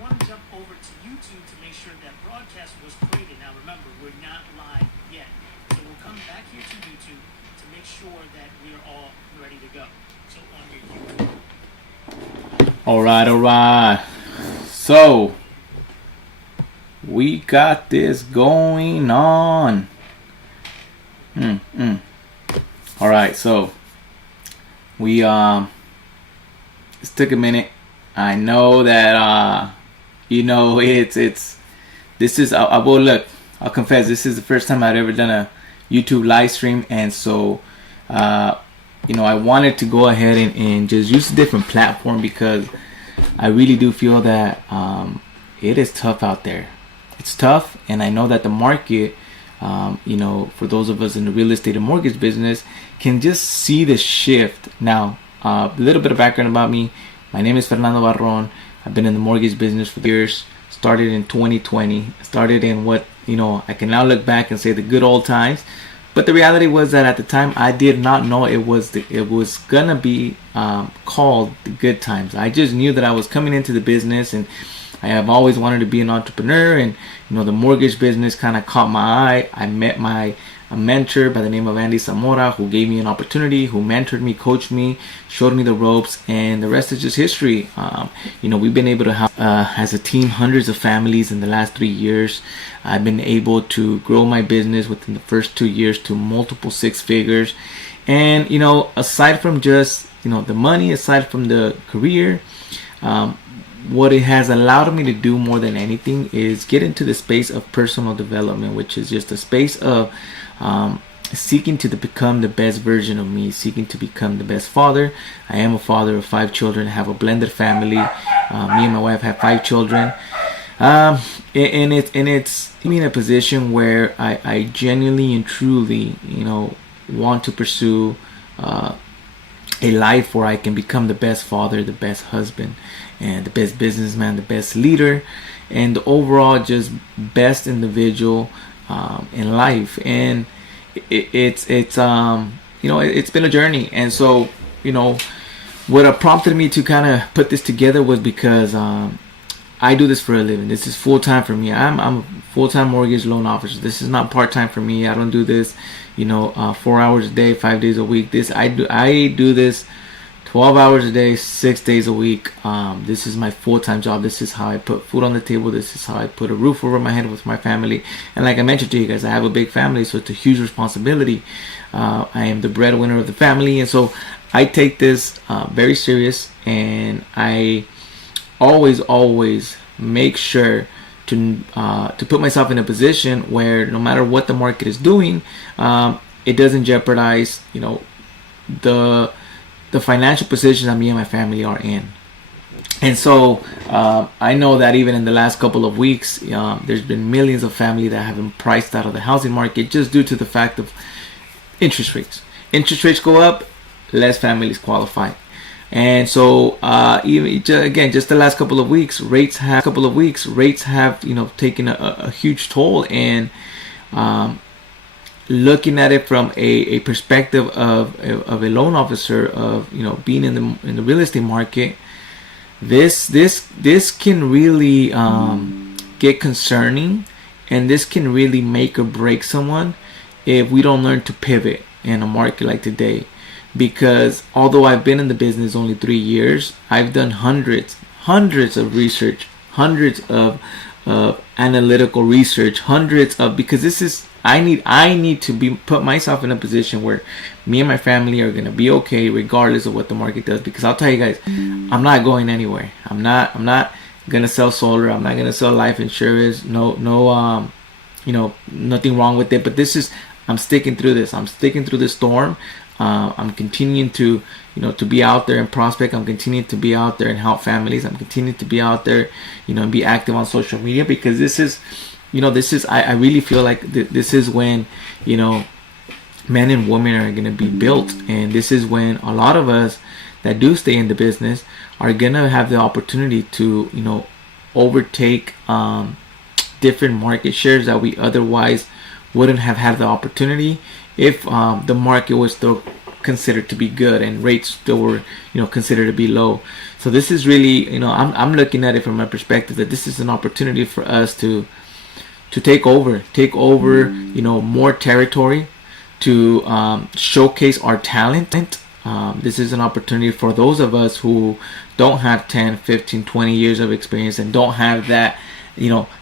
want to jump over to YouTube to make sure that broadcast was created. Now remember, we're not live yet. So we'll come back here to YouTube to make sure that we're all ready to go. So on your YouTube. All right. So we got this going on. All right, so we it took a minute. I know that it's this is I will look. I'll confess, this is the first time I've ever done a YouTube live stream, and so I wanted to go ahead and just use a different platform because I really do feel that it is tough out there. It's tough, and I know that the market, for those of us in the real estate and mortgage business, can just see the shift. Now, a little bit of background about me. My name is Fernando Barron. I've been in the mortgage business for years. Started in 2020. Started in what, I can now look back and say the good old times. But the reality was that at the time, I did not know it was gonna be called the good times. I just knew that I was coming into the business, and I have always wanted to be an entrepreneur, and the mortgage business kind of caught my eye. I met a mentor by the name of Andy Zamora, who gave me an opportunity, who mentored me, coached me, showed me the ropes, and the rest is just history. We've been able to help as a team hundreds of families in the last 3 years. I've been able to grow my business within the first 2 years to multiple six figures. And aside from just the money, aside from the career, what it has allowed me to do more than anything is get into the space of personal development, which is just a space of seeking to become the best version of me, seeking to become the best father. I am a father of 5 children. I have a blended family. Me and my wife have 5 children. And it's me in a position where I genuinely and truly, want to pursue a life where I can become the best father, the best husband, and the best businessman, the best leader, and the overall just best individual in life. And it's been a journey. And so what prompted me to kind of put this together was because I do this for a living. This is full time for me. I'm a full time mortgage loan officer. This is not part time for me. I don't do this 4 hours a day, 5 days a week. I do this 12 hours a day, 6 days a week. This is my full-time job. This is how I put food on the table. This is how I put a roof over my head with my family. And like I mentioned to you guys, I have a big family, so it's a huge responsibility. I am the breadwinner of the family, and so I take this very serious, and I always make sure to put myself in a position where no matter what the market is doing, it doesn't jeopardize the financial position that me and my family are in. And so I know that even in the last couple of weeks, there's been millions of families that have been priced out of the housing market just due to the fact of interest rates. Interest rates go up, less families qualify. And so just the last couple of weeks, rates have taken a huge toll. And looking at it from a perspective of a loan officer, of being in the real estate market, this can really get concerning, and this can really make or break someone if we don't learn to pivot in a market like today. Because although I've been in the business only 3 years, I've done hundreds of research, hundreds of analytical research, because this is I need to put myself in a position where me and my family are gonna be okay regardless of what the market does. Because I'll tell you guys, I'm not going anywhere. I'm not gonna sell solar. I'm not gonna sell life insurance. No, nothing wrong with it. But I'm sticking through this. I'm sticking through this storm. I'm continuing to be out there and prospect. I'm continuing to be out there and help families. I'm continuing to be out there, and be active on social media, because I really feel like this is when, men and women are going to be built. And this is when a lot of us that do stay in the business are going to have the opportunity to, overtake different market shares that we otherwise wouldn't have had the opportunity if the market was still considered to be good, and rates still were, considered to be low. So this is really, I'm looking at it from my perspective that this is an opportunity for us to take over, more territory, to showcase our talent. This is an opportunity for those of us who don't have 10, 15, 20 years of experience and don't have that,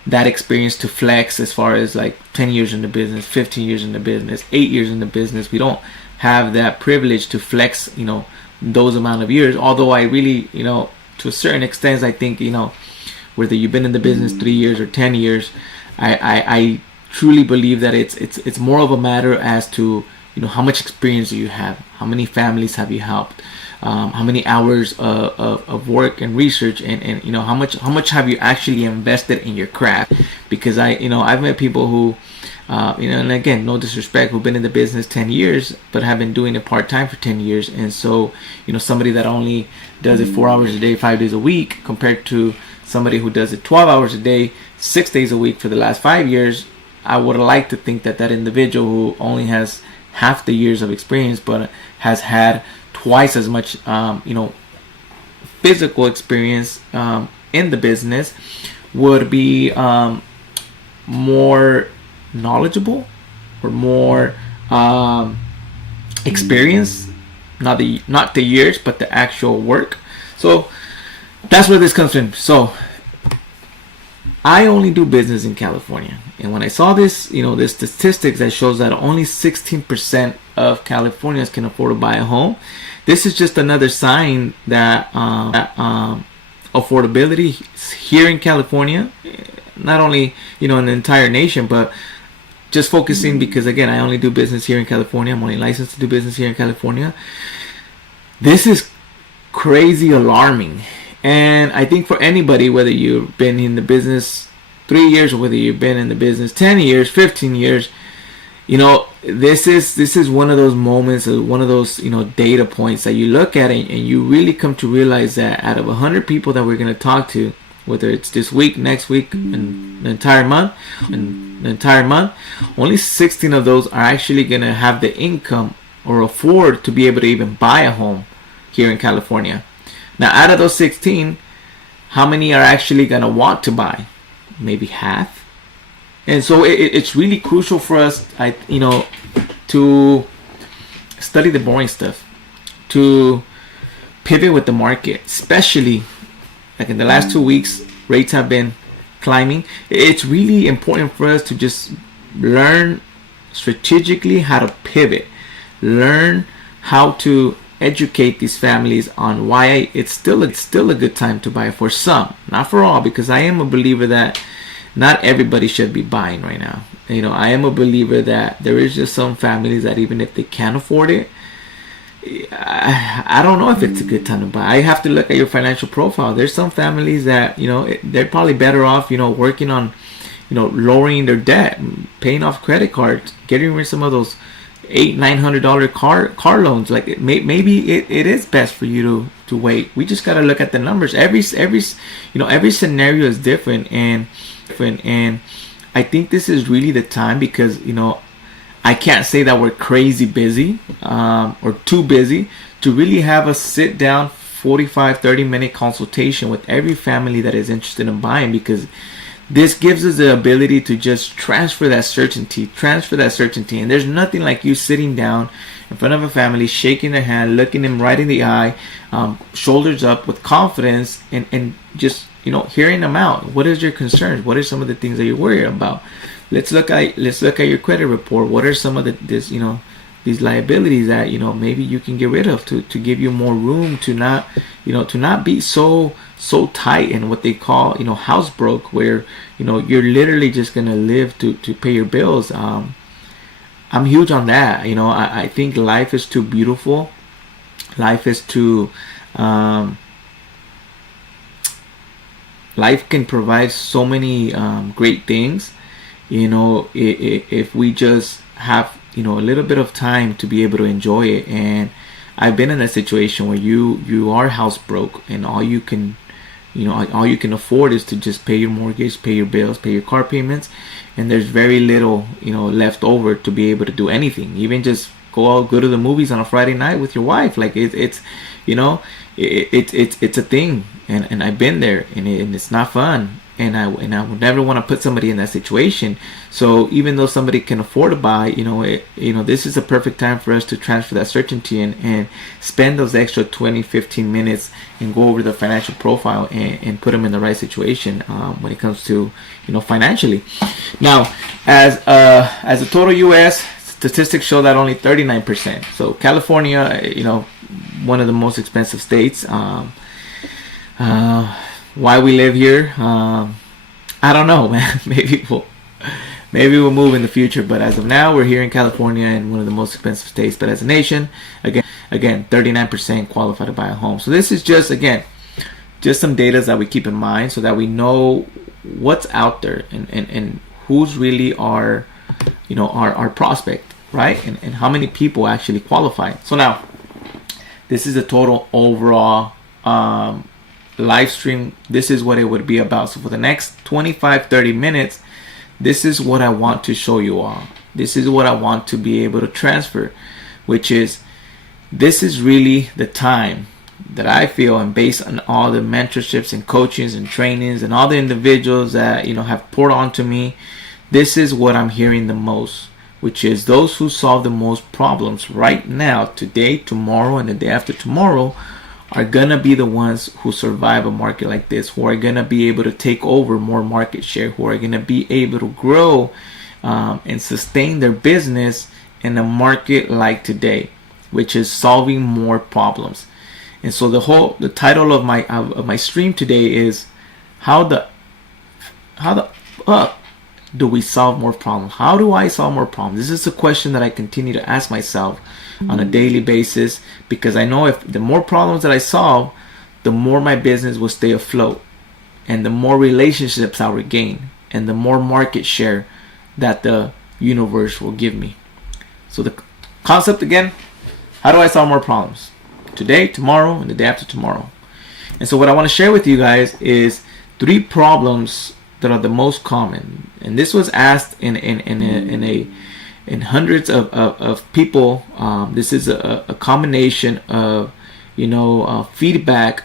that experience to flex as far as like 10 years in the business, 15 years in the business, 8 years in the business. We don't have that privilege to flex, those amount of years. Although I really, to a certain extent, I think, whether you've been in the business 3 years or 10 years, I truly believe that it's more of a matter as to, how much experience do you have, how many families have you helped, how many hours of work and research, and how much have you actually invested in your craft. Because I've met people who, and again, no disrespect, who've been in the business 10 years but have been doing it part-time for 10 years. And so somebody that only does it 4 hours a day, 5 days a week, compared to somebody who does it 12 hours a day, 6 days a week for the last 5 years, I would like to think that individual who only has half the years of experience but has had twice as much physical experience in the business would be more knowledgeable or more experience, not the years but the actual work. So that's where this comes from. So I only do business in California, and when I saw this, the statistics that shows that only 16% of Californians can afford to buy a home, this is just another sign that affordability here in California, not only in the entire nation, but just focusing, because again, I only do business here in California. I'm only licensed to do business here in California. This is crazy alarming. And I think for anybody, whether you've been in the business 3 years or whether you've been in the business 10 years, 15 years, this is one of those moments, one of those, data points that you look at it and you really come to realize that out of 100 people that we're going to talk to, whether it's this week, next week, and the entire month, only 16 of those are actually going to have the income or afford to be able to even buy a home here in California. Now, out of those 16, how many are actually going to want to buy? Maybe half. And so it's really crucial for us, to study the boring stuff, to pivot with the market, especially like in the last 2 weeks, rates have been climbing. It's really important for us to just learn strategically how to pivot, learn how to educate these families on why it's still a good time to buy for some, not for all, because I am a believer that not everybody should be buying right now. I am a believer that there is just some families that even if they can't afford it, I don't know if it's a good time to buy. I have to look at your financial profile. There's some families that they're probably better off working on lowering their debt, paying off credit cards, getting rid of some of those $800-900 car loans. Like maybe it is best for you to wait. We just got to look at the numbers. Every scenario is different, and I think this is really the time, because I can't say that we're crazy busy or too busy to really have a sit down 45-30 minute consultation with every family that is interested in buying, because this gives us the ability to just transfer that certainty. And there's nothing like you sitting down in front of a family, shaking their hand, looking them right in the eye, shoulders up with confidence, and just hearing them out. What is your concerns? What are some of the things that you're worried about? Let's look at your credit report. What are some of these liabilities that maybe you can get rid of to give you more room to not be so tight in what they call house broke, where you're literally just gonna live to pay your bills. I'm huge on that. I think life is too beautiful. Life is too life can provide so many great things. If we just have a little bit of time to be able to enjoy it. And I've been in a situation where you are house broke, and all you can afford is to just pay your mortgage, pay your bills, pay your car payments, and there's very little left over to be able to do anything, even just go to the movies on a Friday night with your wife. Like it's you know, it's a thing, and I've been there, and it's not fun. And I would never want to put somebody in that situation. So even though somebody can afford to buy, this is a perfect time for us to transfer that certainty and spend those extra 20-15 minutes and go over the financial profile and put them in the right situation when it comes to financially. Now, as a total U.S. statistics show that only 39%. So California, one of the most expensive states. Why we live here, I don't know, man. Maybe we'll move in the future, but as of now, we're here in California in one of the most expensive states. But as a nation, again, 39% qualify to buy a home. So this is just some data that we keep in mind so that we know what's out there and who's really our prospect, right? And how many people actually qualify. So now, this is the total overall live stream. This is what it would be about. So for the next 25-30 minutes, this is what I want to show you all. This is what I want to be able to transfer, which is, this is really the time that I feel, and based on all the mentorships and coachings and trainings and all the individuals that have poured onto me, this is what I'm hearing the most, which is those who solve the most problems right now, today, tomorrow, and the day after tomorrow, are gonna be the ones who survive a market like this, who are gonna be able to take over more market share, who are gonna be able to grow and sustain their business in a market like today, which is solving more problems. And so the title of my stream today is how the do we solve more problems? How do I solve more problems? This is a question that I continue to ask myself on a daily basis, because I know if the more problems that I solve, the more my business will stay afloat, and the more relationships I'll regain, and the more market share that the universe will give me. So the concept again, how do I solve more problems? Today, tomorrow, and the day after tomorrow. And so what I want to share with you guys is 3 problems that are the most common. And this was asked in hundreds of people. This is a combination of feedback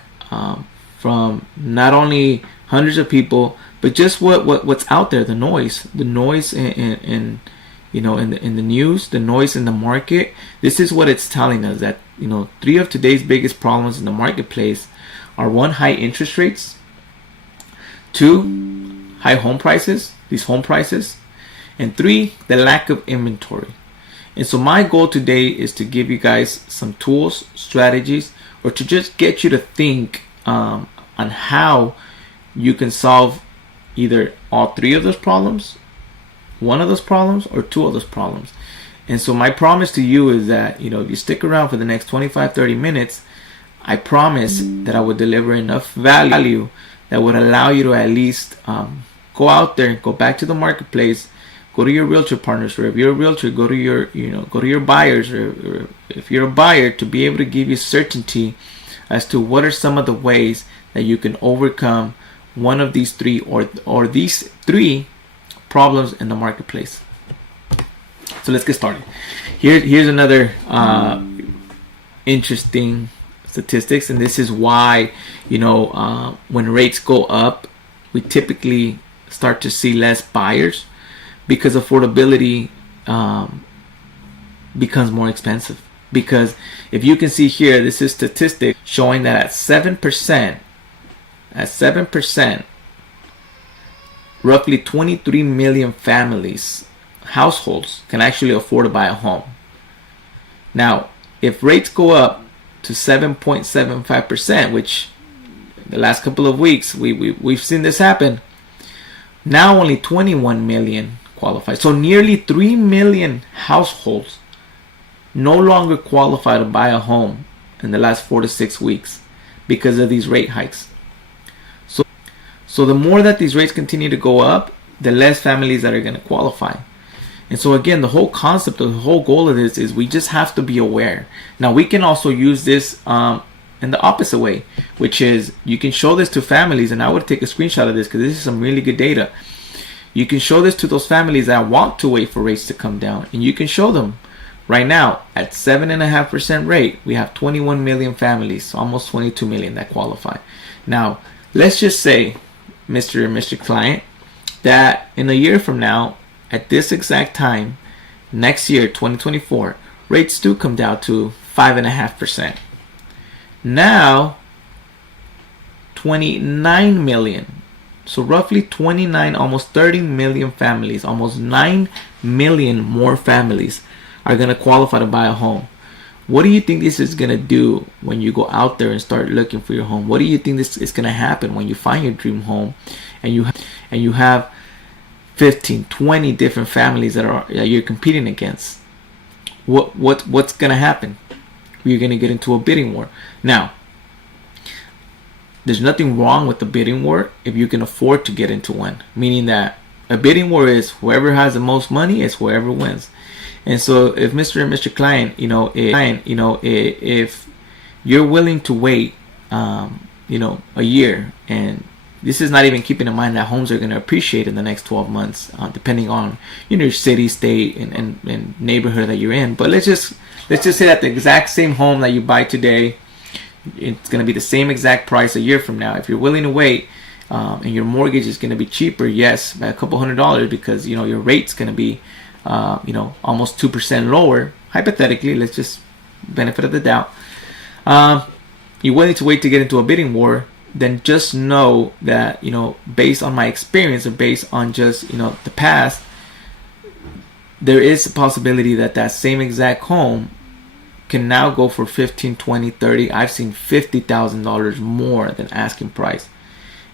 from not only hundreds of people, but just what's out there, the noise in the news, the noise in the market. This is what it's telling us, that 3 of today's biggest problems in the marketplace are: 1, high interest rates; 2, high home prices, these home prices; and 3, the lack of inventory. And so my goal today is to give you guys some tools, strategies, or to just get you to think on how you can solve either all 3 of those problems, 1 of those problems, or 2 of those problems. And so my promise to you is that, if you stick around for the next 25-30 minutes, I promise that I will deliver enough value that would allow you to at least go out there, go back to the marketplace, go to your realtor partners, or if you're a realtor, go to your buyers, or if you're a buyer, to be able to give you certainty as to what are some of the ways that you can overcome one of these 3 or these 3 problems in the marketplace. So let's get started. Here's another interesting statistics, and this is why when rates go up, we typically start to see less buyers, because affordability becomes more expensive. Because if you can see here, this is statistic showing that at 7%, roughly 23 million families, households, can actually afford to buy a home. Now, if rates go up to 7.75%, which the last couple of weeks we've seen this happen, now only 21 million qualify. So nearly 3 million households no longer qualify to buy a home in the last 4 to 6 weeks because of these rate hikes. So the more that these rates continue to go up, the less families that are going to qualify. And so again, the whole concept, the whole goal of this is we just have to be aware. Now we can also use this in the opposite way, which is you can show this to families, and I would take a screenshot of this because this is some really good data. You can show this to those families that want to wait for rates to come down, and you can show them Right now, at 7.5% rate, we have 21 million families, almost 22 million that qualify. Now, let's just say, Mr. Client, that in a year from now, at this exact time, next year, 2024, rates do come down to 5.5%. Now, 29 million. So roughly 29, almost 30 million families, almost 9 million more families are going to qualify to buy a home. What do you think this is going to do when you go out there and start looking for your home? What do you think this is going to happen when you find your dream home and you have 15, 20 different families that you're competing against? What's going to happen? You're going to get into a bidding war. Now, there's nothing wrong with the bidding war if you can afford to get into one. Meaning that a bidding war is whoever has the most money is whoever wins. And so if Mr. Client, if you're willing to wait, a year, and this is not even keeping in mind that homes are going to appreciate in the next 12 months, depending on your city, state, and neighborhood that you're in. But let's just say that the exact same home that you buy today, it's going to be the same exact price a year from now. If you're willing to wait, and your mortgage is going to be cheaper, yes, by a couple $100, because your rate's going to be almost 2% lower. Hypothetically, let's just benefit of the doubt. You're willing to wait to get into a bidding war, then just know that, based on my experience or based on just, the past, there is a possibility that that same exact home can now go for 15, 20, 30. I've seen $50,000 more than asking price.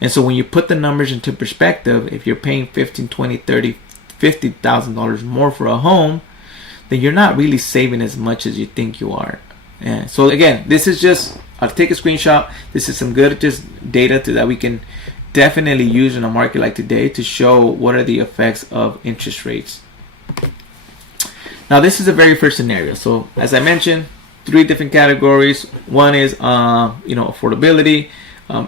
And so when you put the numbers into perspective, if you're paying 15, 20, 30, $50,000 more for a home, then you're not really saving as much as you think you are. And so again, this is just, I'll take a screenshot. This is some good just data that we can definitely use in a market like today to show what are the effects of interest rates. Now this is the very first scenario. So as I mentioned, 3 different categories. One is affordability,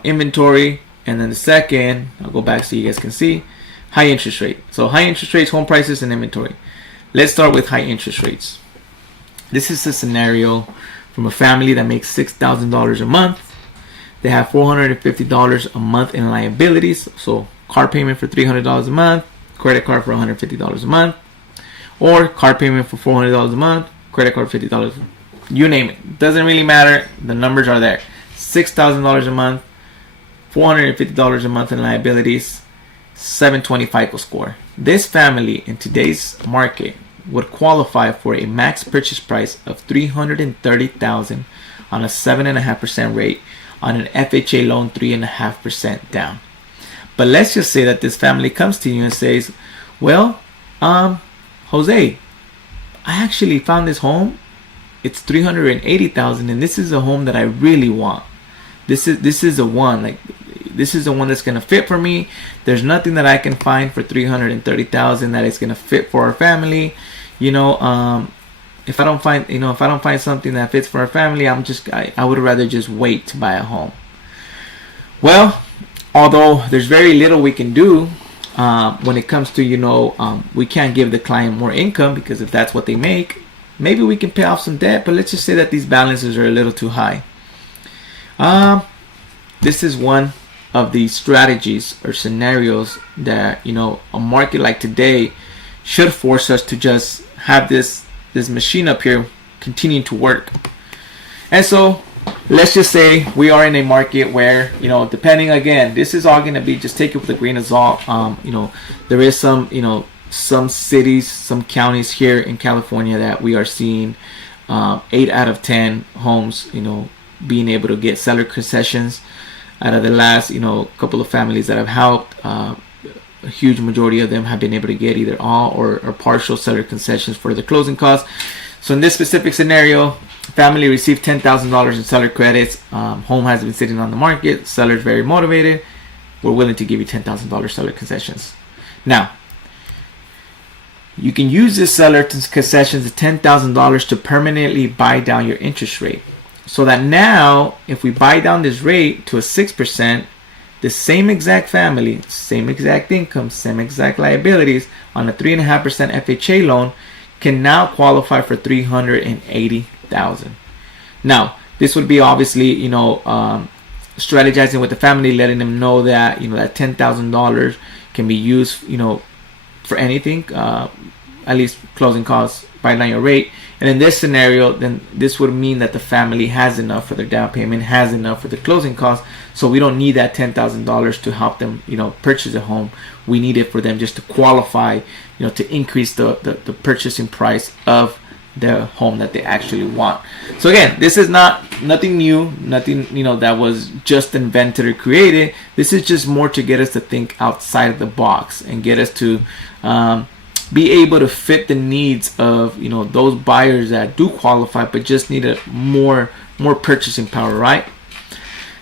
inventory, and then the second, I'll go back so you guys can see, high interest rate. So high interest rates, home prices, and inventory. Let's start with high interest rates. This is a scenario from a family that makes $6,000 a month. They have $450 a month in liabilities. So car payment for $300 a month, credit card for $150 a month, or car payment for $400 a month, credit card $50. You name it. Doesn't really matter. The numbers are there. $6,000 a month, $450 a month in liabilities, 720 FICO score. This family in today's market would qualify for a max purchase price of $330,000 on a 7.5% rate on an FHA loan, 3.5% down. But let's just say that this family comes to you and says, well, Jose, I actually found this home. It's $380,000, and this is a home that I really want. This is the one. Like, this is the one that's gonna fit for me. There's nothing that I can find for $330,000 that is gonna fit for our family. If I don't find something that fits for our family, I would rather just wait to buy a home. Well, although there's very little we can do when it comes to we can't give the client more income, because if that's what they make, maybe we can pay off some debt. But let's just say that these balances are a little too high. This is one of the strategies or scenarios that a market like today should force us to just have this machine up here continuing to work. And so let's just say we are in a market where depending, again, this is all going to be, just take it with a grain of salt. There is some cities, some counties here in California that we are seeing 8 out of 10 homes being able to get seller concessions. Out of the last couple of families that I've helped, a huge majority of them have been able to get either all or partial seller concessions for the closing costs. So in this specific scenario, family received $10,000 in seller credits. Home has been sitting on the market. Seller's very motivated. We're willing to give you $10,000 seller concessions. Now, you can use this seller concessions of $10,000 to permanently buy down your interest rate. So that now, if we buy down this rate to a 6%, the same exact family, same exact income, same exact liabilities on a 3.5% FHA loan can now qualify for $380,000. Now, this would be obviously, strategizing with the family, letting them know that, that $10,000 can be used, for anything, at least closing costs, buy down your rate. And in this scenario, then this would mean that the family has enough for their down payment, has enough for the closing costs. So we don't need that $10,000 to help them, purchase a home. We need it for them just to qualify, to increase the purchasing price of the home that they actually want. So again, this is nothing new, nothing that was just invented or created. This is just more to get us to think outside of the box and get us to be able to fit the needs of those buyers that do qualify but just need a more purchasing power, right?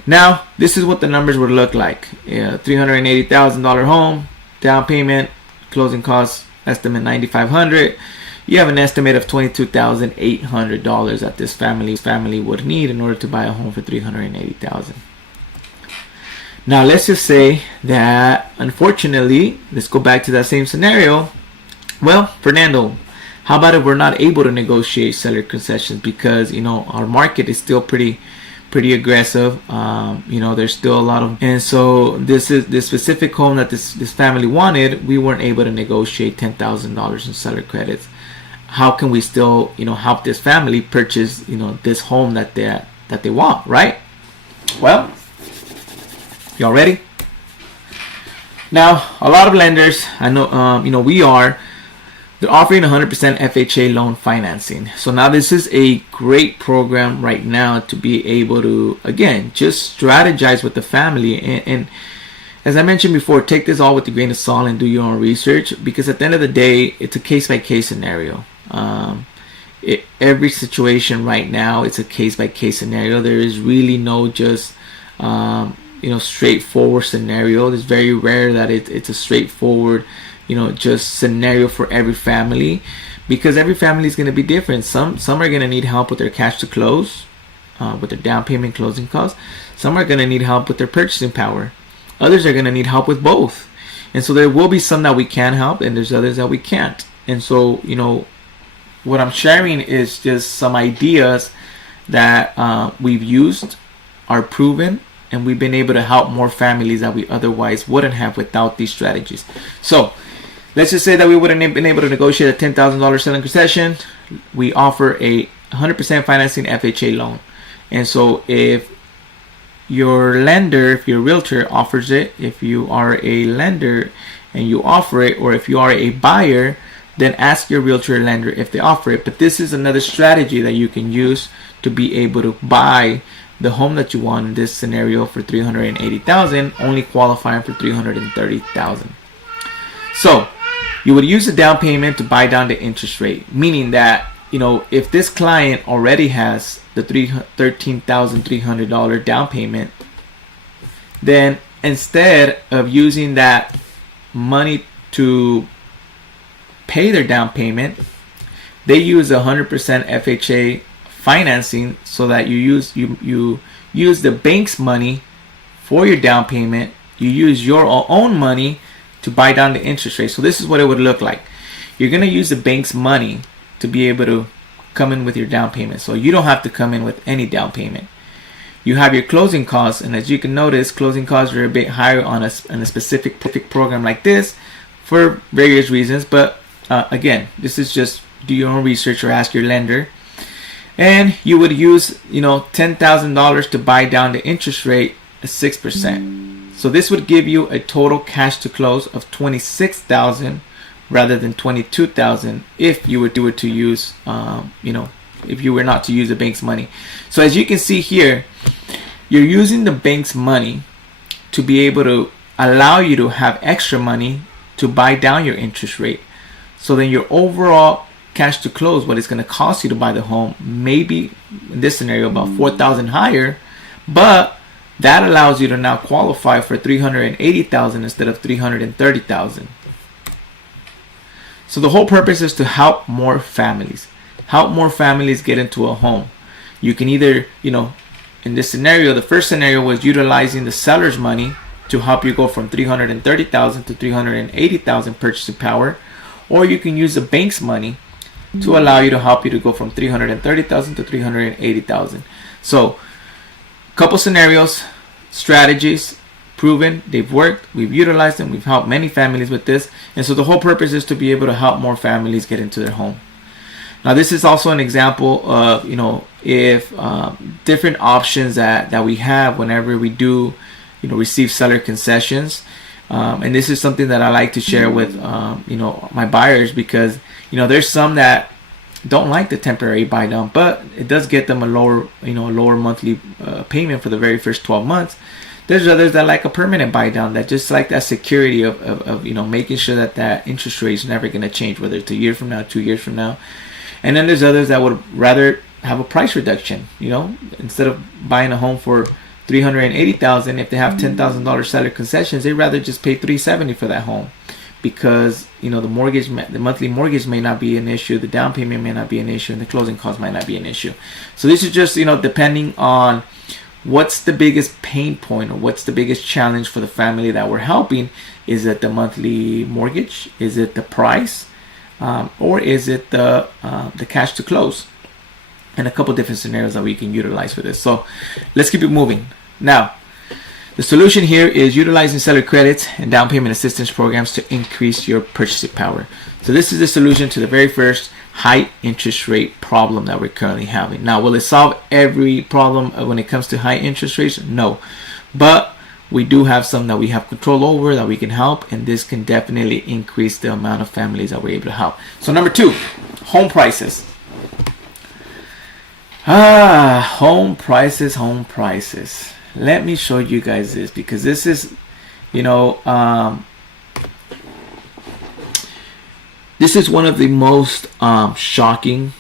Now, this is what the numbers would look like. $380,000 home, down payment, closing costs estimate $9,500. You have an estimate of $22,800 that this family would need in order to buy a home for $380,000. Now, let's just say that, unfortunately, let's go back to that same scenario. Well, Fernando, how about if we're not able to negotiate seller concessions because our market is still pretty aggressive. There's still a lot of, and so this specific home that this family wanted, we weren't able to negotiate $10,000 in seller credits. How can we still help this family purchase this home that they want, right? Well, y'all ready? Now, a lot of lenders, I know they're offering 100% FHA loan financing. So now this is a great program right now to be able to, again, just strategize with the family. And as I mentioned before, take this all with a grain of salt and do your own research, because at the end of the day, it's a case-by-case scenario. Every situation right now, it's a case-by-case scenario. There is really no just straightforward scenario. It's very rare that it's a straightforward just scenario for every family, because every family is going to be different. Some are going to need help with their cash to close, with their down payment, closing costs. Some are going to need help with their purchasing power. Others are going to need help with both. And so there will be some that we can help, and there's others that we can't. And so what I'm sharing is just some ideas that we've used, are proven, and we've been able to help more families that we otherwise wouldn't have without these strategies. So let's just say that we wouldn't have been able to negotiate a $10,000 selling concession. We offer a 100% financing FHA loan. And so if your lender, if your realtor offers it, if you are a lender and you offer it, or if you are a buyer, then ask your realtor or lender if they offer it. But this is another strategy that you can use to be able to buy the home that you want in this scenario for $380,000, only qualifying for $330,000. So you would use the down payment to buy down the interest rate, meaning that if this client already has the $13,300 down payment, then instead of using that money to pay their down payment, they use 100% FHA financing, so that you use the bank's money for your down payment. You use your own money to buy down the interest rate. So this is what it would look like. You're going to use the bank's money to be able to come in with your down payment. So you don't have to come in with any down payment. You have your closing costs, and as you can notice, closing costs are a bit higher on a specific program like this for various reasons. But again, this is just do your own research or ask your lender. And you would use, $10,000 to buy down the interest rate at 6%. So this would give you a total cash to close of $26,000 rather than $22,000 if you were to use, if you were not to use the bank's money. So as you can see here, you're using the bank's money to be able to allow you to have extra money to buy down your interest rate. So then your overall cash to close, what it's going to cost you to buy the home, maybe in this scenario about $4,000 higher, but that allows you to now qualify for $380,000 instead of $330,000. So the whole purpose is to help more families get into a home. You can either, in this scenario, the first scenario was utilizing the seller's money to help you go from $330,000 to $380,000 purchasing power, or you can use the bank's money to allow you to help you to go from $330,000 to $380,000. So, couple scenarios, strategies, proven, they've worked, we've utilized them, we've helped many families with this, and so the whole purpose is to be able to help more families get into their home. Now, this is also an example of, if different options that we have whenever we do, receive seller concessions. And this is something that I like to share with, my buyers, because, there's some that don't like the temporary buy down, but it does get them a lower monthly payment for the very first 12 months. There's others that like a permanent buy down, that just like that security of making sure that interest rate is never going to change, whether it's a year from now, 2 years from now. And then there's others that would rather have a price reduction. Instead of buying a home for $380,000, if they have $10,000 seller concessions, they'd rather just pay $370,000 for that home, because the monthly mortgage may not be an issue, the down payment may not be an issue, and the closing costs might not be an issue. So this is just depending on what's the biggest pain point, or what's the biggest challenge for the family that we're helping. Is it the monthly mortgage? Is it the price? Or is it the cash to close? And a couple different scenarios that we can utilize for this. So let's keep it moving. Now, the solution here is utilizing seller credits and down payment assistance programs to increase your purchasing power. So this is the solution to the very first high interest rate problem that we're currently having. Now, will it solve every problem when it comes to high interest rates? No. But we do have some that we have control over, that we can help, and this can definitely increase the amount of families that we're able to help. So number 2, home prices. Home prices. Let me show you guys this, because this is, this is one of the most shocking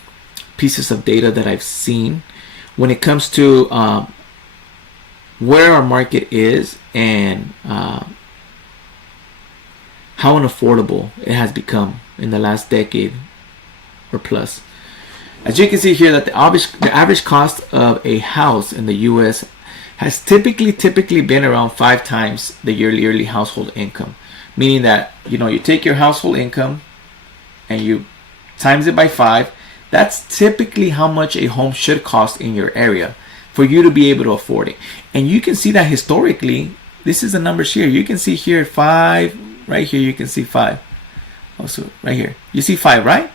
pieces of data that I've seen when it comes to where our market is and how unaffordable it has become in the last decade or plus. As you can see here, that the average cost of a house in the U.S. has typically been around 5 times the yearly household income. Meaning that, you take your household income and you times it by 5. That's typically how much a home should cost in your area for you to be able to afford it. And you can see that historically, this is the numbers here. You can see here 5, right here you can see 5. Also right here, you see 5, right?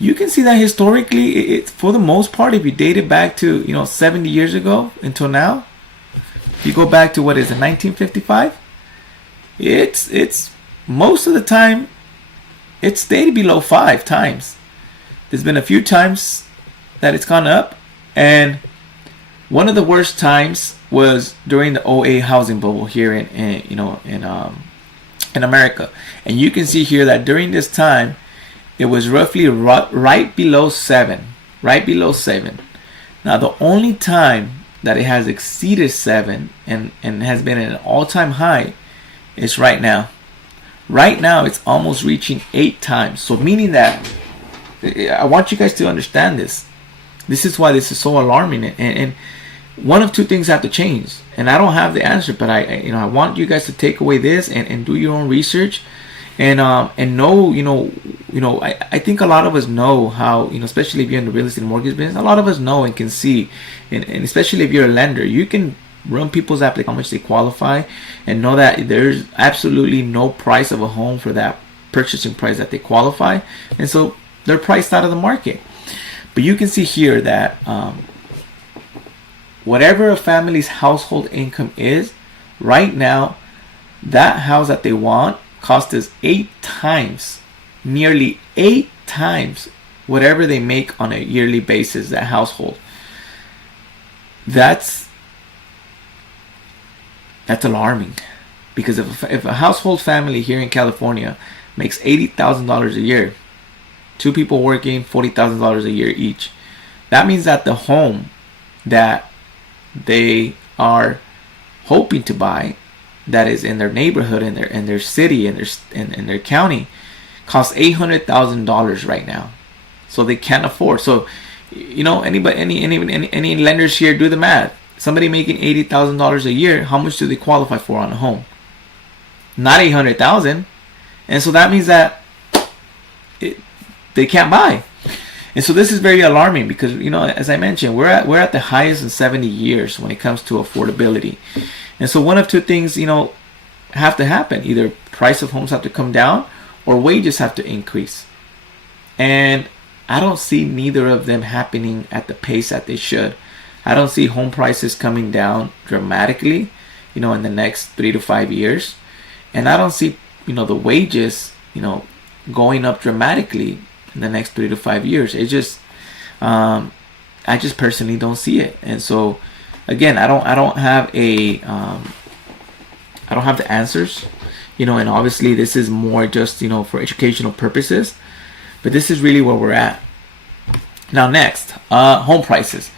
You can see that historically, it's for the most part, if you date it back to 70 years ago until now, if you go back to 1955, it's most of the time it stayed below 5 times. There's been a few times that it's gone up, and one of the worst times was during the 2008 housing bubble here in America. And you can see here that during this time, it was roughly right below 7. Now, the only time that it has exceeded 7 and has been at an all-time high is right now. Right now, it's almost reaching 8 times. So meaning that, I want you guys to understand this. This is why this is so alarming. And one of 2 things have to change. And I don't have the answer, but I want you guys to take away this and do your own research. And know, I think a lot of us know how, especially if you're in the real estate and mortgage business, a lot of us know and can see, and especially if you're a lender, you can run people's applications, how much they qualify, and know that there's absolutely no price of a home for that purchasing price that they qualify, and so they're priced out of the market. But you can see here that whatever a family's household income is right now, that house that they want cost us 8 times, nearly 8 times whatever they make on a yearly basis, that household. That's alarming, because if a household family here in California makes $80,000 a year, 2 people working, $40,000 a year each, that means that the home that they are hoping to buy, that is in their neighborhood, in their city, in their county, costs $800,000 right now. So they can't afford. So, any lenders here, do the math. Somebody making $80,000 a year, how much do they qualify for on a home? Not $800,000. And so that means that they can't buy. And so this is very alarming because, as I mentioned, we're at the highest in 70 years when it comes to affordability. And so one of two things, have to happen. Either price of homes have to come down or wages have to increase. And I don't see neither of them happening at the pace that they should. I don't see home prices coming down dramatically, in the next 3 to 5 years. And I don't see, the wages, going up dramatically in the next 3 to 5 years. It just, I just personally don't see it. And so, again, I don't have the answers, and obviously this is more just, for educational purposes, but this is really where we're at. Now next, home prices.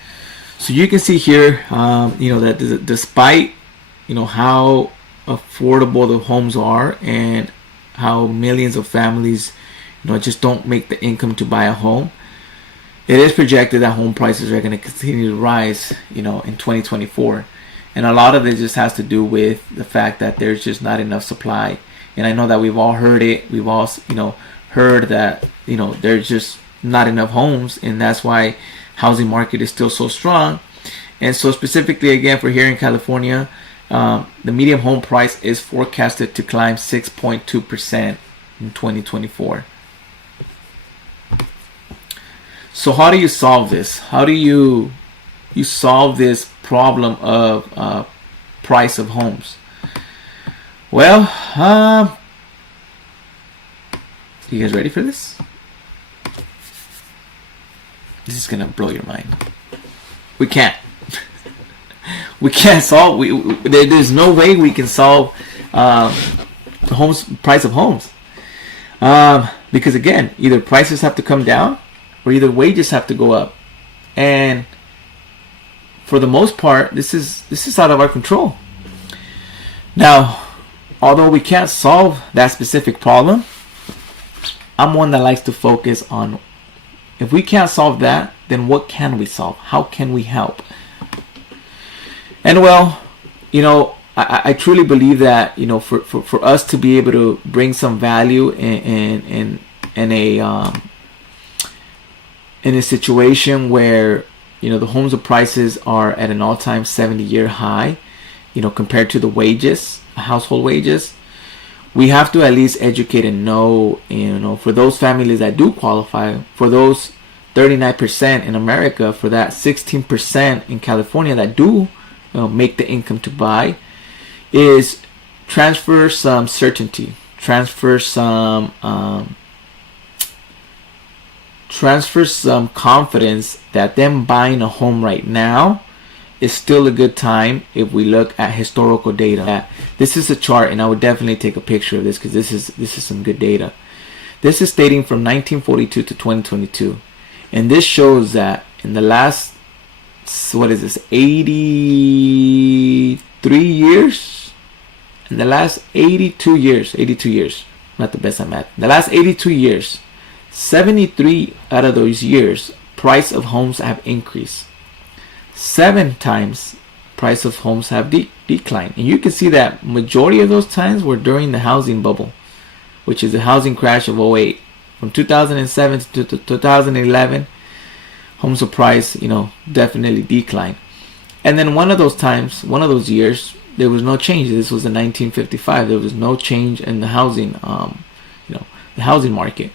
So you can see here, that despite, how affordable the homes are and how millions of families, just don't make the income to buy a home, it is projected that home prices are going to continue to rise, in 2024. And a lot of it just has to do with the fact that there's just not enough supply. And I know that we've all heard it. We've all, heard that, there's just not enough homes. And that's why housing market is still so strong. And so specifically, again, for here in California, the median home price is forecasted to climb 6.2% in 2024. So how do you solve this? How do you solve this problem of price of homes? Well, you guys ready for this? This is gonna blow your mind. We can't. We can't solve. There's no way we can solve the price of homes, because again, either prices have to come down or either wages have to go up, and for the most part, this is out of our control. Now, although we can't solve that specific problem, I'm one that likes to focus on, if we can't solve that, then what can we solve? How can we help? And well, I truly believe that, for us to be able to bring some value in a situation where, the homes of prices are at an all-time 70-year high, compared to the wages, household wages, we have to at least educate and know, for those families that do qualify, for those 39% in America, for that 16% in California that do make the income to buy, is transfer some certainty, transfer some confidence that them buying a home right now is still a good time if we look at historical data. This is a chart, and I would definitely take a picture of this because this is some good data. This is dating from 1942 to 2022, and this shows that in the last 83 years, in the last 82 years, not the best at math, in the last 82 years, 73 out of those years, price of homes have increased. 7 times price of homes have declined. And you can see that majority of those times were during the housing bubble, which is the housing crash of 08. From 2007 to 2011, homes of price, definitely declined. And then one of those years, there was no change. This was in 1955. There was no change in the housing, the housing market.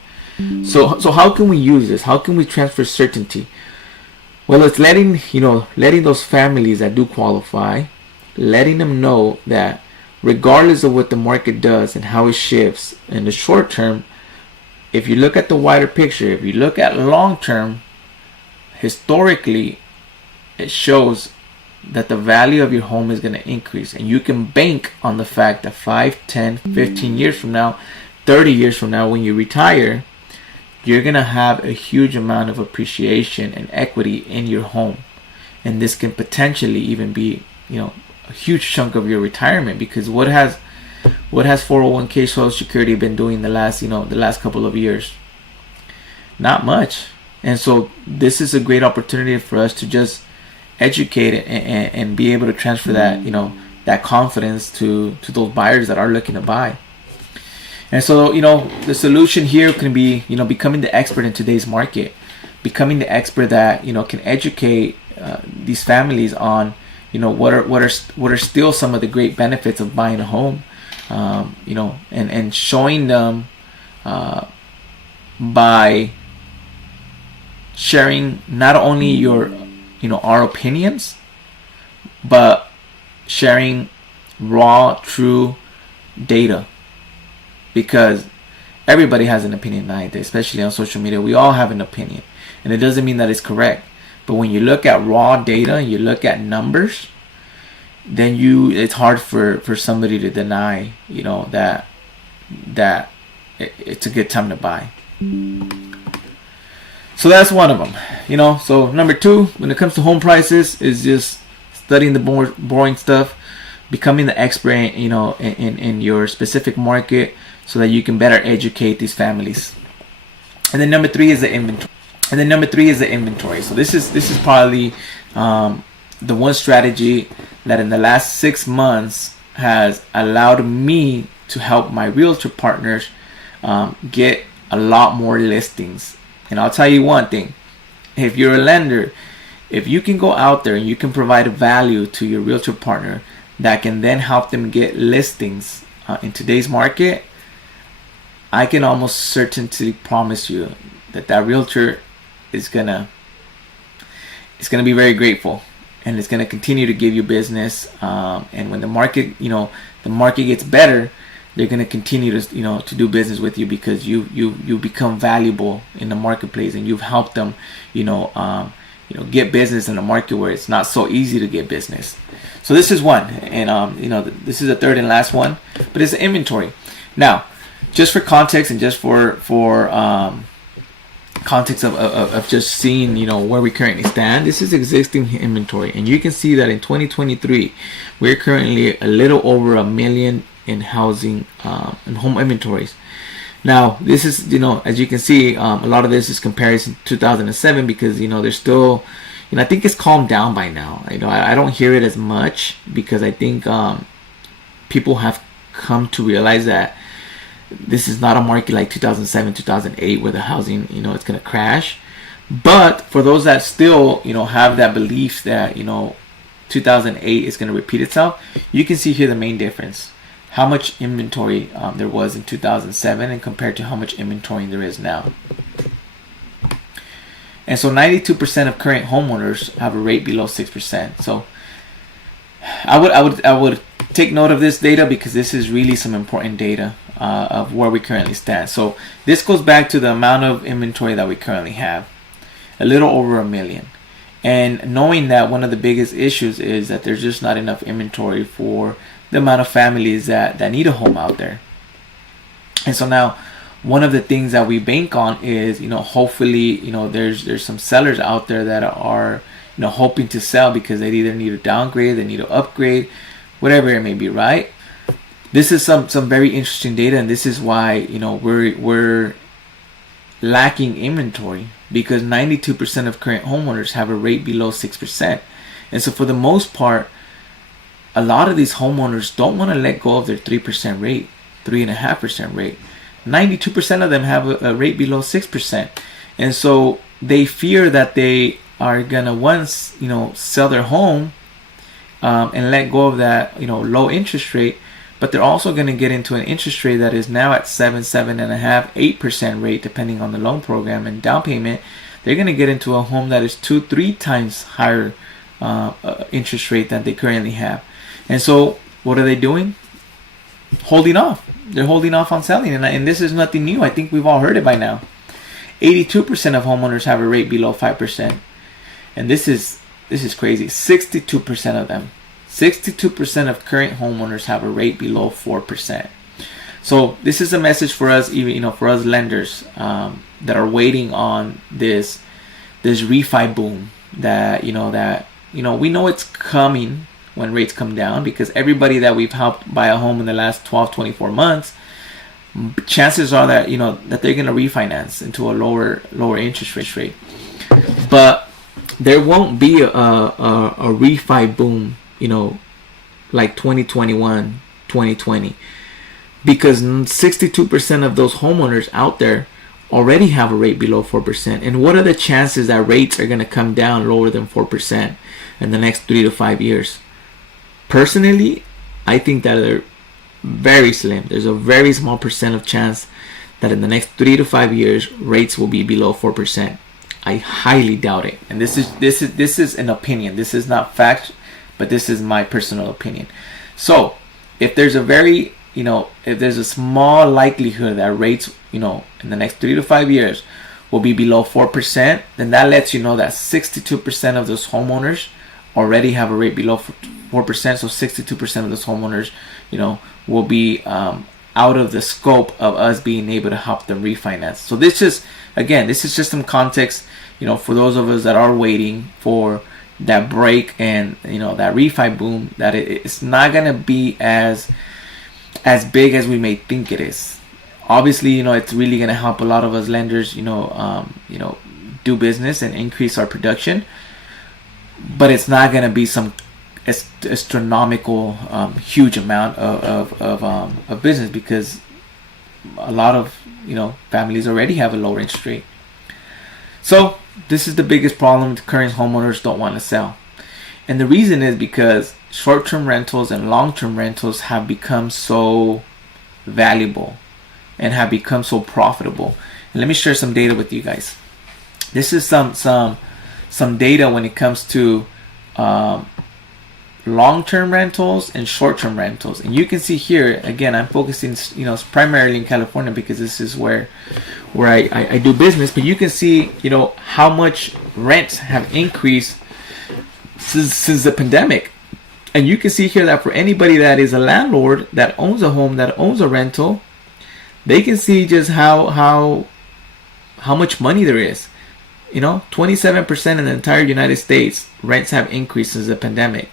So how can we use this? How can we transfer certainty? Well, it's letting those families that do qualify, letting them know that regardless of what the market does and how it shifts in the short term, if you look at the wider picture, if you look at long term, historically, it shows that the value of your home is going to increase, and you can bank on the fact that 5, 10, 15 years from now, 30 years from now, when you retire, you're going to have a huge amount of appreciation and equity in your home. And this can potentially even be, a huge chunk of your retirement, because what has 401k Social Security been doing the last couple of years? Not much. And so this is a great opportunity for us to just educate and be able to transfer that, that confidence to those buyers that are looking to buy. And so, the solution here can be, becoming the expert in today's market, becoming the expert that can educate these families on what are still some of the great benefits of buying a home, and showing them by sharing not only our opinions, but sharing raw, true data, because everybody has an opinion nowadays, especially on social media. We all have an opinion, and it doesn't mean that it's correct. But when you look at raw data, you look at numbers, then it's hard for somebody to deny, that it's a good time to buy. So that's one of them, So number 2, when it comes to home prices, is just studying the boring stuff, becoming the expert, in your specific market, so that you can better educate these families. And then number 3 is the inventory. So this is probably the one strategy that in the last 6 months has allowed me to help my realtor partners get a lot more listings. And I'll tell you one thing: if you're a lender, if you can go out there and you can provide value to your realtor partner that can then help them get listings in today's market, I can almost certainly promise you that realtor is gonna be very grateful, and it's gonna continue to give you business. And when the market gets better, they're gonna continue to to do business with you, because you become valuable in the marketplace, and you've helped them get business in a market where it's not so easy to get business. So this is one, and this is the third and last one, but it's the inventory. Now, just for context, and just for context of just seeing where we currently stand, this is existing inventory, and you can see that in 2023 we're currently a little over 1 million in housing and home inventories. Now this is as you can see, a lot of this is comparison to 2007, because there's still I think it's calmed down by now. I don't hear it as much, because I think people have come to realize that this is not a market like 2007, 2008, where the housing, it's going to crash. But for those that still, have that belief that, 2008 is going to repeat itself, you can see here the main difference. How much inventory there was in 2007 and compared to how much inventory there is now. And so 92% of current homeowners have a rate below 6%. So I would take note of this data, because this is really some important data of where we currently stand. So this goes back to the amount of inventory that we currently have, a little over 1 million. And knowing that one of the biggest issues is that there's just not enough inventory for the amount of families that need a home out there. And so now one of the things that we bank on is, hopefully, there's some sellers out there that are, hoping to sell because they either need to downgrade, they need to upgrade, whatever it may be, right? This is some very interesting data, and this is why, we're lacking inventory, because 92% of current homeowners have a rate below 6%. And so for the most part, a lot of these homeowners don't want to let go of their 3% rate, 3.5% rate. 92% of them have a rate below 6%. And so they fear that they are going to once, sell their home and let go of that, low interest rate, but they're also going to get into an interest rate that is now at 7.5%, 8% rate, depending on the loan program and down payment. They're going to get into a home that is 2-3 times higher interest rate than they currently have. And so what are they doing? Holding off. They're holding off on selling, and this is nothing new. I think we've all heard it by now. 82% of homeowners have a rate below 5%, and this is crazy. 62% of them, 62% of current homeowners have a rate below 4%. So this is a message for us, even for us lenders that are waiting on this refi boom. That we know it's coming when rates come down, because everybody that we've helped buy a home in the last 12-24 months, chances are that that they're going to refinance into a lower interest rate. But there won't be a refi boom, like 2021, 2020, because 62% of those homeowners out there already have a rate below 4%. And what are the chances that rates are going to come down lower than 4% in the next 3 to 5 years? Personally, I think that they're very slim. There's a very small percent of chance that in the next 3 to 5 years rates will be below 4%. I highly doubt it. And this is an opinion. This is not fact, but this is my personal opinion. So if there's a very, if there's a small likelihood that rates, in the next 3 to 5 years will be below 4%, then that lets you know that 62% of those homeowners already have a rate below 4%. So 62% of those homeowners, will be out of the scope of us being able to help them refinance. So this is just some context, for those of us that are waiting for that break and that refi boom, that it's not gonna be as big as we may think it is. Obviously, it's really gonna help a lot of us lenders, do business and increase our production, but it's not gonna be some astronomical huge amount of business, because a lot of families already have a lower interest rate. So this is the biggest problem. The current homeowners don't want to sell, and the reason is because short-term rentals and long-term rentals have become so valuable and have become so profitable. And let me share some data with you guys. This is some data when it comes to long-term rentals and short-term rentals. And you can see here, again, I'm focusing primarily in California because this is where I do business, but you can see how much rents have increased since the pandemic. And you can see here that for anybody that is a landlord that owns a home, that owns a rental, they can see just how much money there is. 27% in the entire United States rents have increased since the pandemic.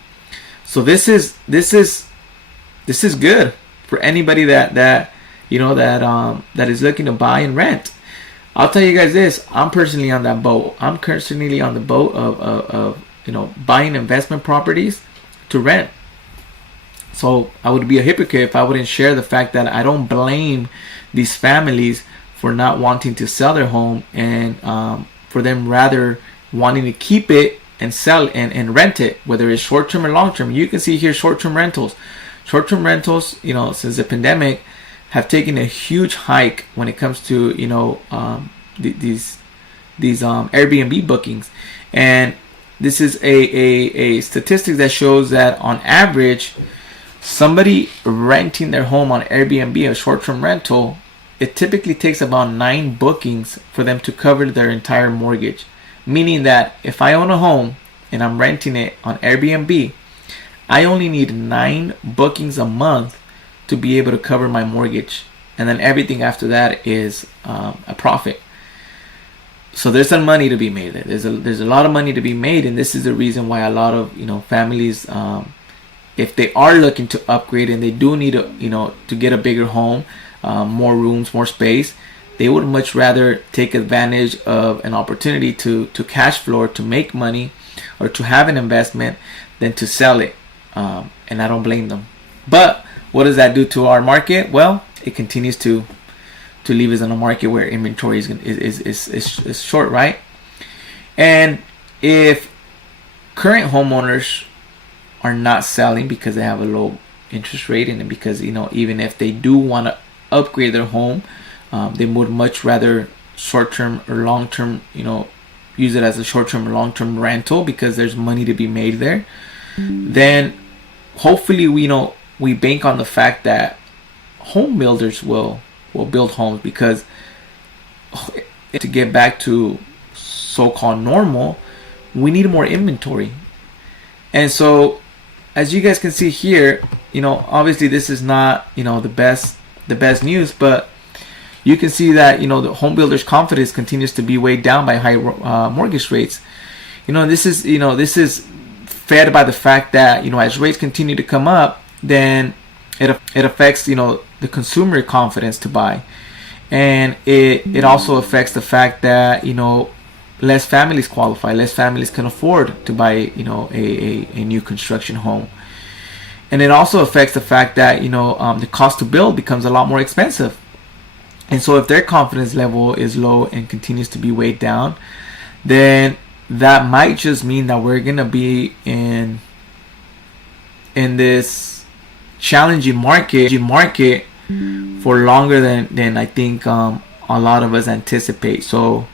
So this is good for anybody that is looking to buy and rent. I'll tell you guys this: I'm personally on that boat. I'm personally on the boat of buying investment properties to rent. So I would be a hypocrite if I wouldn't share the fact that I don't blame these families for not wanting to sell their home, and for them rather wanting to keep it and sell and rent it, whether it's short-term or long-term. You can see here short-term rentals. Short-term rentals, since the pandemic, have taken a huge hike when it comes to these Airbnb bookings. And this is a statistic that shows that on average, somebody renting their home on Airbnb, a short-term rental, it typically takes about 9 bookings for them to cover their entire mortgage. Meaning that if I own a home and I'm renting it on Airbnb, I only need 9 bookings a month to be able to cover my mortgage, and then everything after that is a profit. So there's some money to be made there. There's a lot of money to be made, and this is the reason why a lot of families, if they are looking to upgrade and they do need to get a bigger home, more rooms, more space, they would much rather take advantage of an opportunity to cash flow, to make money, or to have an investment than to sell it. And I don't blame them. But what does that do to our market? Well, it continues to leave us in a market where inventory is short, right? And if current homeowners are not selling because they have a low interest rate, and because even if they do want to upgrade their home, they would much rather short-term or long-term, use it as a short-term or long-term rental because there's money to be made there. Then hopefully we bank on the fact that home builders will build homes, because to get back to so-called normal, we need more inventory. And so as you guys can see here, obviously this is not the best news, but you can see that the home builders' confidence continues to be weighed down by high mortgage rates. This is fed by the fact that as rates continue to come up, then it affects the consumer confidence to buy, and it also affects the fact that less families qualify, less families can afford to buy a new construction home, and it also affects the fact that the cost to build becomes a lot more expensive. And so if their confidence level is low and continues to be weighed down, then that might just mean that we're gonna be in this challenging market for longer than I think a lot of us anticipate. So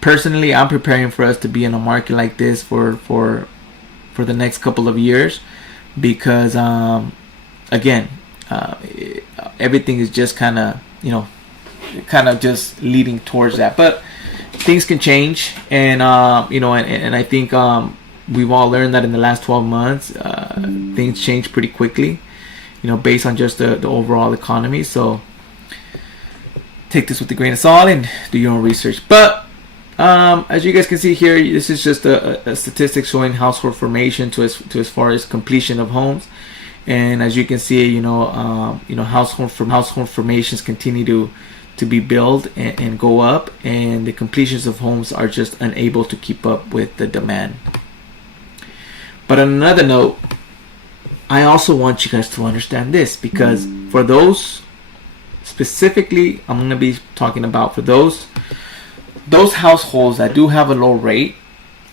personally, I'm preparing for us to be in a market like this for the next couple of years, because again, everything is just kind of just leading towards that. But things can change, and and I think we've all learned that in the last 12 months, things change pretty quickly, based on just the overall economy. So take this with a grain of salt and do your own research. But as you guys can see here, this is just a statistic showing household formation to as far as completion of homes. And as you can see, household formations continue to be built and go up, and the completions of homes are just unable to keep up with the demand. But on another note, I also want you guys to understand this, because for those specifically, I'm going to be talking about for those households that do have a low rate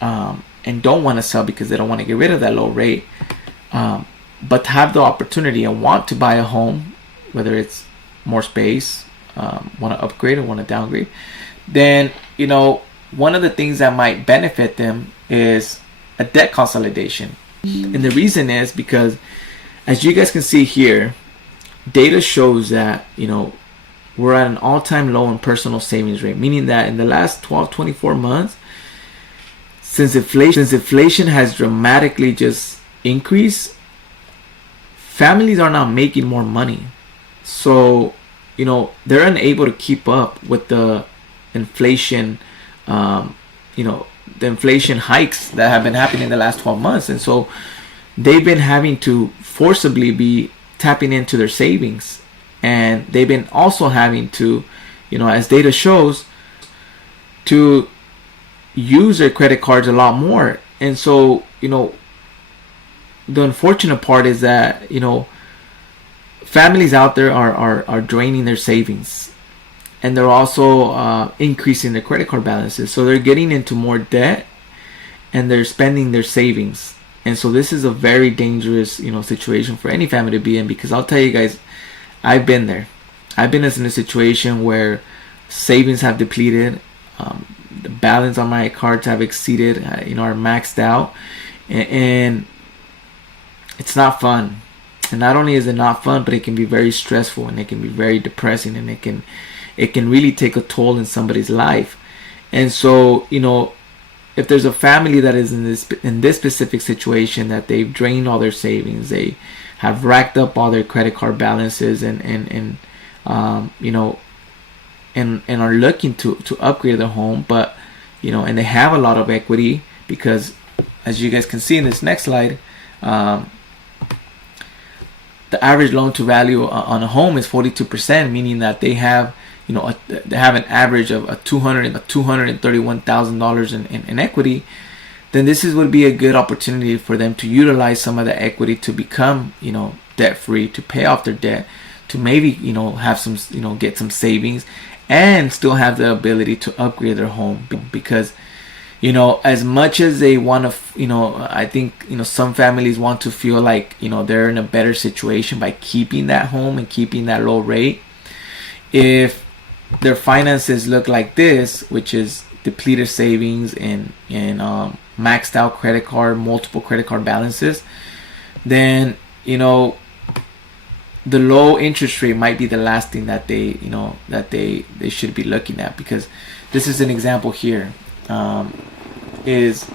and don't want to sell because they don't want to get rid of that low rate, but have the opportunity and want to buy a home, whether it's more space, want to upgrade or want to downgrade, then one of the things that might benefit them is a debt consolidation. And the reason is because, as you guys can see here, data shows that we're at an all-time low in personal savings rate, meaning that in the last 12-24 months, since inflation has dramatically just increased, families are now making more money. So they're unable to keep up with the inflation, the inflation hikes that have been happening in the last 12 months. And so they've been having to forcibly be tapping into their savings. And they've been also having to, as data shows, to use their credit cards a lot more. And so, the unfortunate part is that, families out there are draining their savings. And they're also increasing their credit card balances. So they're getting into more debt, and they're spending their savings. And so this is a very dangerous, situation for any family to be in, because I'll tell you guys, I've been there. I've been in a situation where savings have depleted, the balance on my cards have exceeded, are maxed out, and it's not fun. And not only is it not fun, but it can be very stressful, and it can be very depressing, and it can really take a toll in somebody's life. And so, if there's a family that is in this specific situation, that they've drained all their savings, they have racked up all their credit card balances, and are looking to upgrade their home, but and they have a lot of equity, because as you guys can see in this next slide, the average loan to value on a home is 42%, meaning that they have they have an average of $231,000 in equity. Then this would be a good opportunity for them to utilize some of the equity to become debt free, to pay off their debt, to maybe have some get some savings, and still have the ability to upgrade their home. Because as much as they want to, I think some families want to feel like they're in a better situation by keeping that home and keeping that low rate. If their finances look like this, which is depleted savings and maxed out credit card, multiple credit card balances, then the low interest rate might be the last thing that they they should be looking at. Because this is an example here, is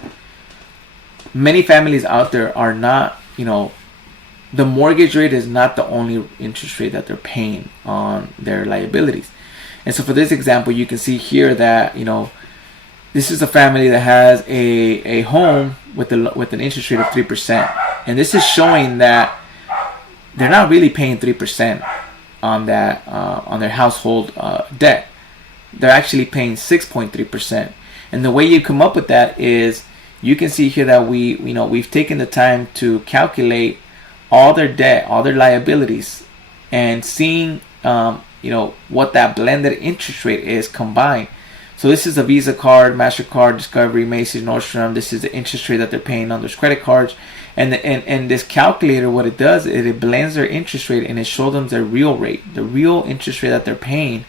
many families out there are not, the mortgage rate is not the only interest rate that they're paying on their liabilities. And so for this example, you can see here that this is a family that has a home with an interest rate of 3%, and this is showing that they're not really paying 3% on that on their household debt. They're actually paying 6.3%. And the way you come up with that is, you can see here that we've taken the time to calculate all their debt, all their liabilities, and seeing what that blended interest rate is combined. So this is a Visa card, MasterCard, Discovery, Macy's, Nordstrom. This is the interest rate that they're paying on those credit cards. And this calculator, what it does is it blends their interest rate and it shows them their real rate, the real interest rate that they're paying,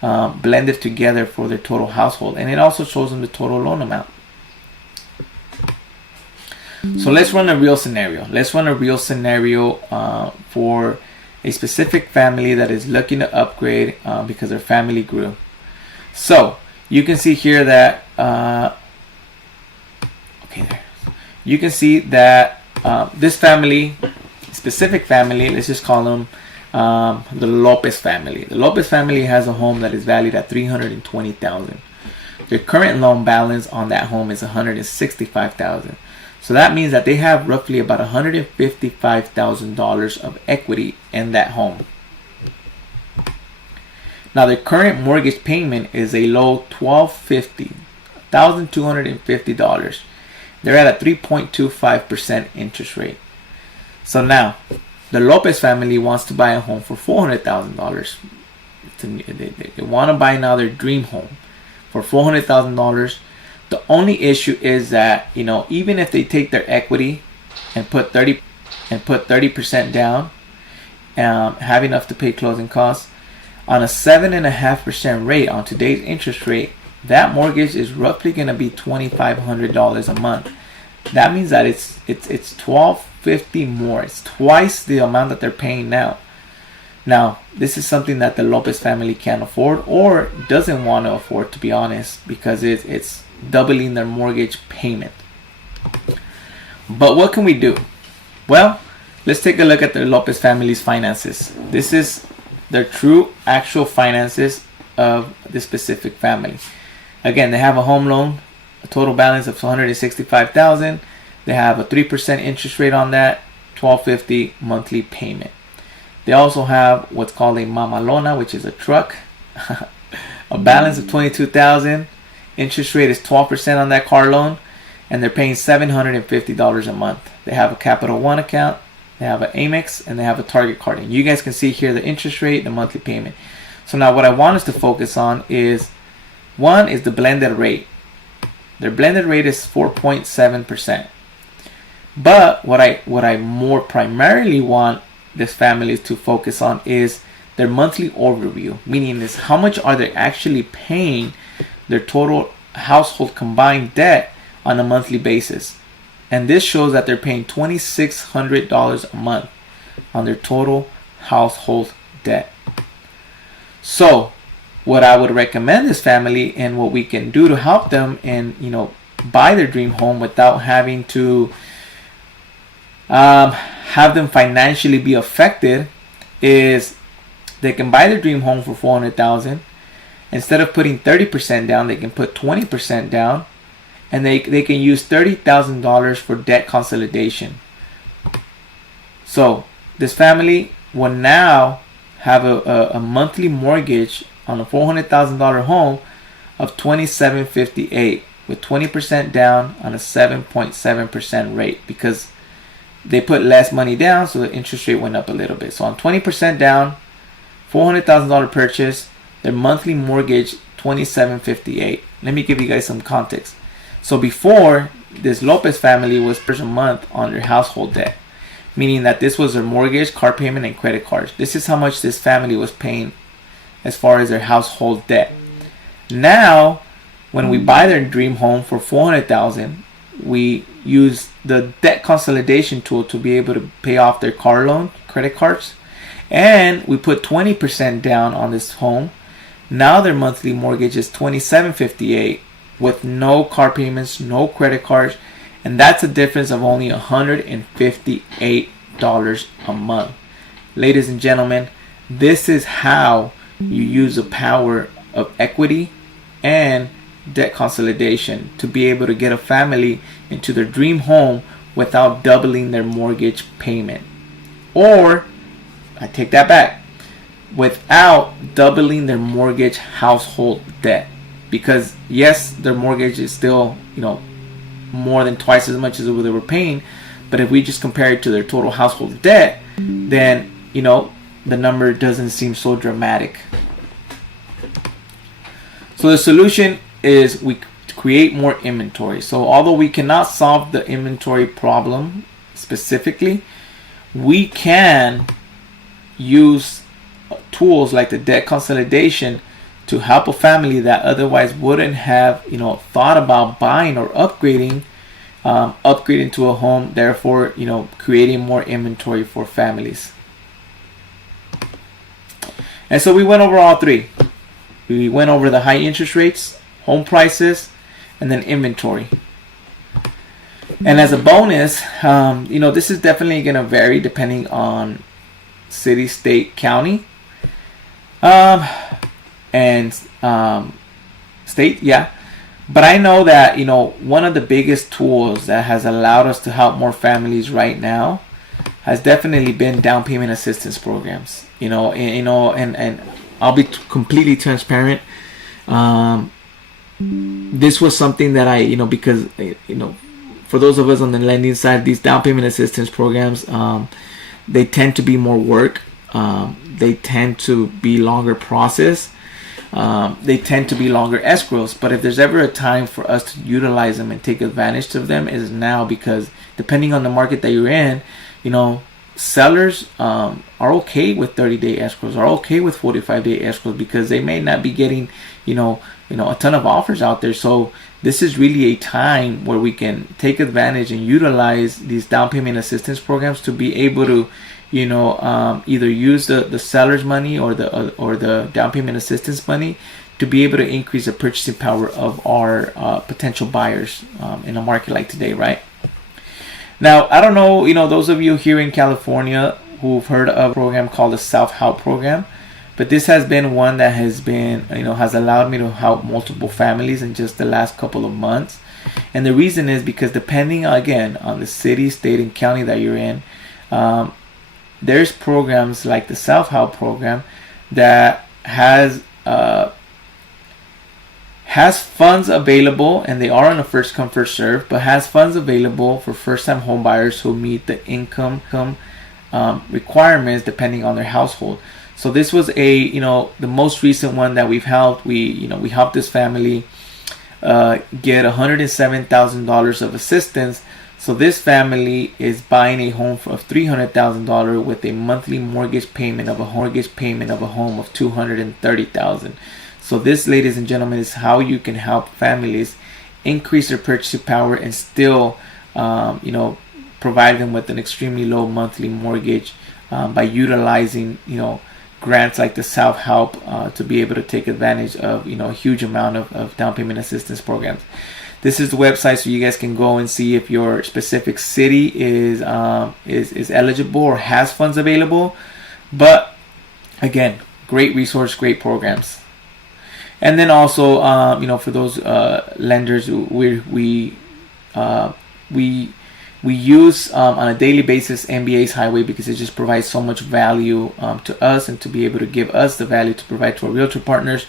blended together for their total household. And it also shows them the total loan amount. So let's run a real scenario. Let's run a real scenario for a specific family that is looking to upgrade because their family grew. So you can see here that you can see that this family, specific family, let's just call them the Lopez family. The Lopez family has a home that is valued at $320,000. Their current loan balance on that home is $165,000. So that means that they have roughly about $155,000 of equity in that home. Now their current mortgage payment is a low $1,250. They're at a 3.25% interest rate. So now the Lopez family wants to buy a home for $400,000. They want to buy now their dream home for $400,000. The only issue is that, even if they take their equity and put 30% down, have enough to pay closing costs, on a 7.5% rate on today's interest rate, that mortgage is roughly going to be $2,500 a month. That means that it's $1,250 more. It's twice the amount that they're paying now. Now, this is something that the Lopez family can't afford or doesn't want to afford, to be honest, because it's doubling their mortgage payment. But what can we do? Well, let's take a look at the Lopez family's finances. This is their true actual finances of this specific family. Again, they have a home loan, a total balance of $165,000. They have a 3% interest rate on that, $1,250 monthly payment. They also have what's called a Mamalona, which is a truck, a balance of $22,000. Interest rate is 12% on that car loan, and they're paying $750 a month. They have a Capital One account, they have an Amex, and they have a Target card. And you guys can see here the interest rate, the monthly payment. So now what I want us to focus on is, one is the blended rate. Their blended rate is 4.7%. But what I more primarily want this family to focus on is their monthly overview, meaning is how much are they actually paying their total household combined debt on a monthly basis. And this shows that they're paying $2,600 a month on their total household debt. So what I would recommend this family, and what we can do to help them and buy their dream home without having to have them financially be affected, is they can buy their dream home for $400,000. Instead of putting 30% down, they can put 20% down, and they can use $30,000 for debt consolidation. So this family will now have a monthly mortgage on a $400,000 home of $2,758 with 20% down on a 7.7% rate, because they put less money down, so the interest rate went up a little bit. So on 20% down, $400,000 purchase, their monthly mortgage $2,758. Let me give you guys some context. So before, this Lopez family was per month on their household debt, meaning that this was their mortgage, car payment, and credit cards. This is how much this family was paying as far as their household debt. Now, when we buy their dream home for $400,000, we use the debt consolidation tool to be able to pay off their car loan, credit cards, and we put 20% down on this home. Now their monthly mortgage is $2,758 with no car payments, no credit cards, and that's a difference of only $158 a month. Ladies and gentlemen, this is how you use the power of equity and debt consolidation to be able to get a family into their dream home without doubling their mortgage payment. Or, I take that back, without doubling their mortgage household debt. Because yes, their mortgage is still, more than twice as much as they were paying, but if we just compare it to their total household debt, then the number doesn't seem so dramatic. So the solution is we create more inventory. So although we cannot solve the inventory problem specifically, we can use tools like the debt consolidation to help a family that otherwise wouldn't have, thought about buying or upgrading to a home, therefore, creating more inventory for families. And so we went over all three. We went over the high interest rates, home prices, and then inventory. And as a bonus, this is definitely going to vary depending on city, state, county, and state, yeah. But I know that, one of the biggest tools that has allowed us to help more families right now has definitely been down payment assistance programs. And I'll be completely transparent. This was something that I, because, for those of us on the lending side, these down payment assistance programs, they tend to be more work. They tend to be longer process. They tend to be longer escrows. But if there's ever a time for us to utilize them and take advantage of them, is now, because depending on the market that you're in, sellers are okay with 30-day escrows, are okay with 45-day escrows, because they may not be getting a ton of offers out there. So this is really a time where we can take advantage and utilize these down payment assistance programs to be able to either use the seller's money or the down payment assistance money to be able to increase the purchasing power of our potential buyers in a market like today, right? Now, I don't know, those of you here in California who've heard of a program called the Self-Help Program, but this has been one that has been, has allowed me to help multiple families in just the last couple of months. And the reason is because depending, again, on the city, state, and county that you're in, there's programs like the Self-Help Program that has funds available, and they are on a first come first serve, but has funds available for first time home buyers who meet the income requirements depending on their household. So this was the most recent one that we've helped. We helped this family get $107,000 of assistance. So this family is buying a home of $300,000 with a monthly mortgage payment of a home of $230,000. So this, ladies and gentlemen, is how you can help families increase their purchasing power and still, provide them with an extremely low monthly mortgage by utilizing, grants like the Self-Help to be able to take advantage of, a huge amount of down payment assistance programs. This is the website, so you guys can go and see if your specific city is eligible or has funds available. But again, great resource, great programs. And then also, for those lenders, we use on a daily basis MBA's Highway, because it just provides so much value to us, and to be able to give us the value to provide to our realtor partners.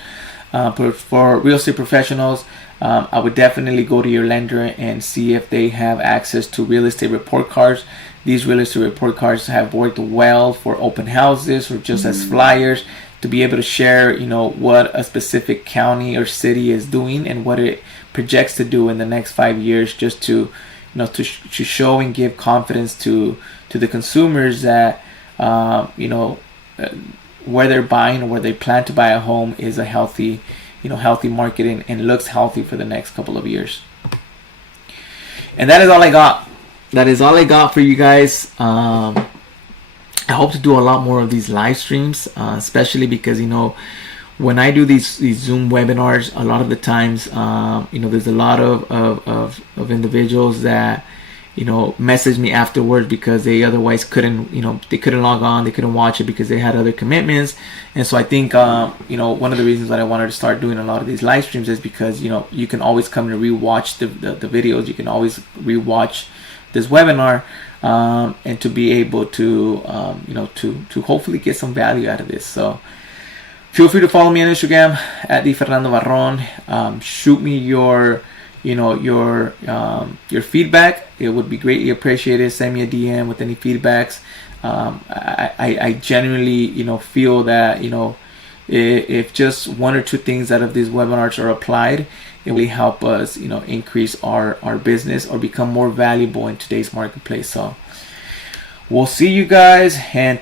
For real estate professionals, I would definitely go to your lender and see if they have access to real estate report cards. These real estate report cards have worked well for open houses or just as flyers, to be able to share, what a specific county or city is doing and what it projects to do in the next 5 years, just to show and give confidence to the consumers that where they're buying or where they plan to buy a home is a healthy market and looks healthy for the next couple of years. And that is all I got. That is all I got for you guys. I hope to do a lot more of these live streams, especially because when I do these Zoom webinars, a lot of the times there's a lot of individuals that message me afterwards because they otherwise couldn't log on, they couldn't watch it because they had other commitments. And so I think one of the reasons that I wanted to start doing a lot of these live streams is because you can always come and rewatch the videos, you can always rewatch this webinar, and to be able to to hopefully get some value out of this. So feel free to follow me on Instagram at @DFernandoBarron. Shoot me your feedback. It would be greatly appreciated. Send me a DM with any feedbacks. I genuinely, feel that, if just one or two things out of these webinars are applied, it will help us, increase our business or become more valuable in today's marketplace. So we'll see you guys, and